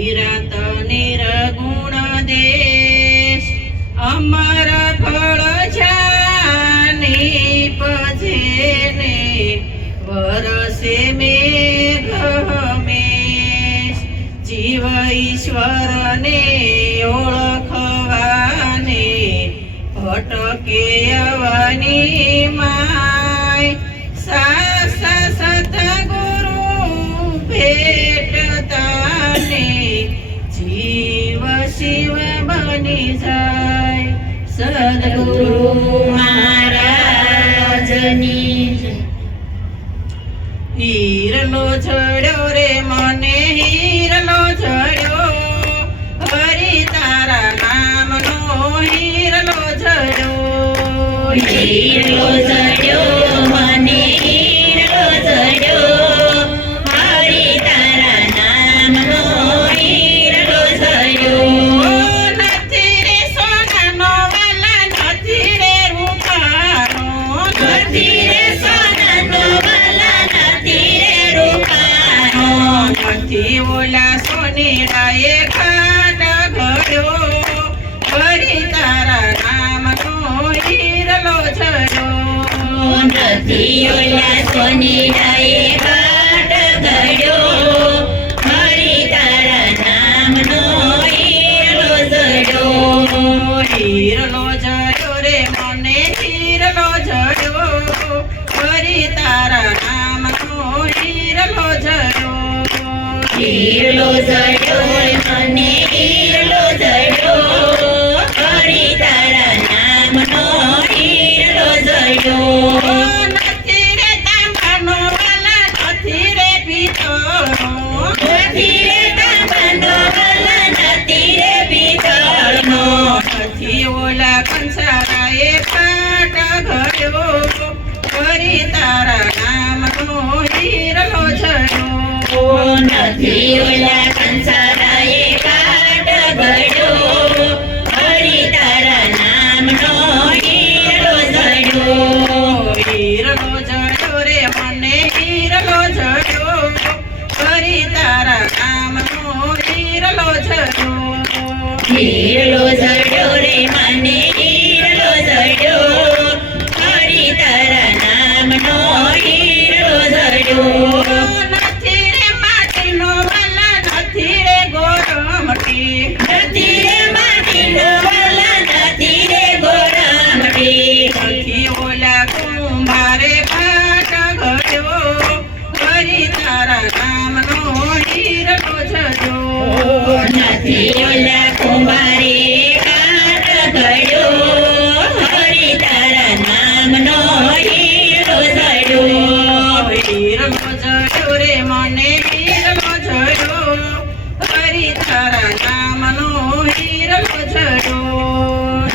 નિરત નિર્ગુણ દેશ. અમર ફળ જાની પજેને વરસે મેઘ હમેશ. જીવ ઈશ્વરને ઓળખવાને ભટકે અવની માય બની જાય સદગુરુ મહારાજની હીરલો ચડ્યો રે મને હીરલો ચડ્યો. હરિ તારા નામનો હીરલો ચડ્યો. હીરો નથી ઓલા સોનેડાએ ખાટ ઘડ્યો. હરી તારા નામનો હીરલો ચડ્યો નથી ઓલા સોનીડાએ જડ્યો મને હીરલો જડ્યો હરી તારા નામનો હીરલો જડ્યો જડ્યો હીરો જડ્યો રે મને હીરો જડ્યો હરી તારા નામનો હીરો જડ્યો નથી રે માટીનો વાલા નથી રે ગોરમટી નથી રે માટીનો વાલા નથી રે ગોરામટી નથી ઓલા કુંભારે પાટ ઘડ્યો હરી તારા નામનો હીરલો જડ્યો નથી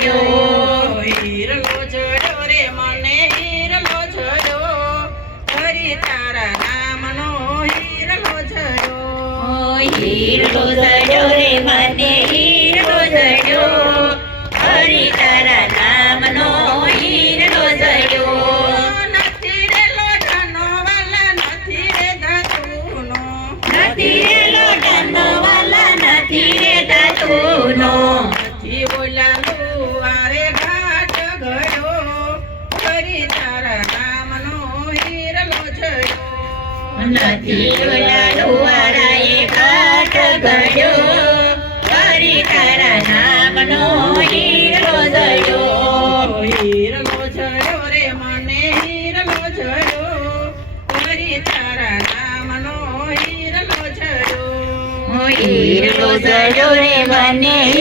જડ્યો હીરલો જડ્યો રે મને હીરલો જડ્યો હરી તારા નામનો હીરલો જડ્યો હીરો જડ્યો રે મને નથી લુવારાએ કાટ ઘડ્યો હરી તારા નામનો હીરો જડ્યો હીરલો જડ્યો રે મને હીરલો જડ્યો હરી તારા રે મને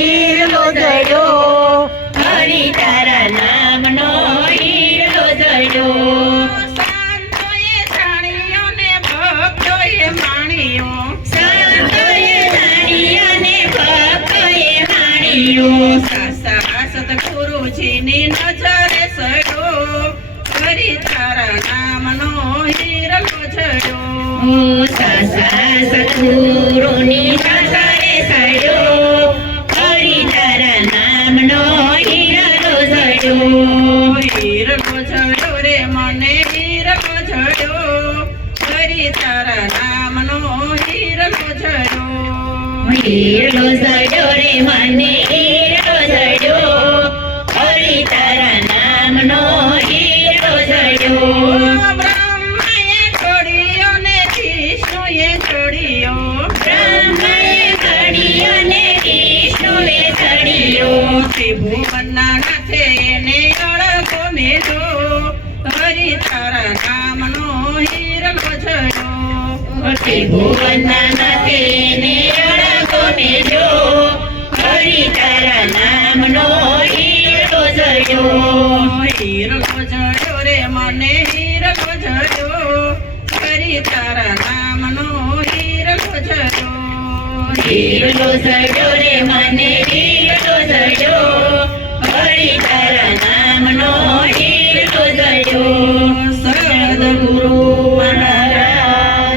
ઓછીની નજરે સડ્યો કરી તારા નામનો હીરલો જડ્યો સસા સદગુરુની નજરે સડ્યો કરી તારા નામનો હીરલો જડ્યો હીરલો જડ્યો રે મને હીરલો જડ્યો કરી તારા નામનો હીરલો જડ્યો હીરલો મને એને અળગો મેલો હરી તારા નામનો હીરલો જડ્યો ત્રિભુવનના નાથે ને અડગો મેલ્યો હરી તારા નામનો હીરો જયો હીરલો જડ્યો રે મને હીરલો જયો હરી તારા નામનો હીરલો જયો હીરો જયો રે મને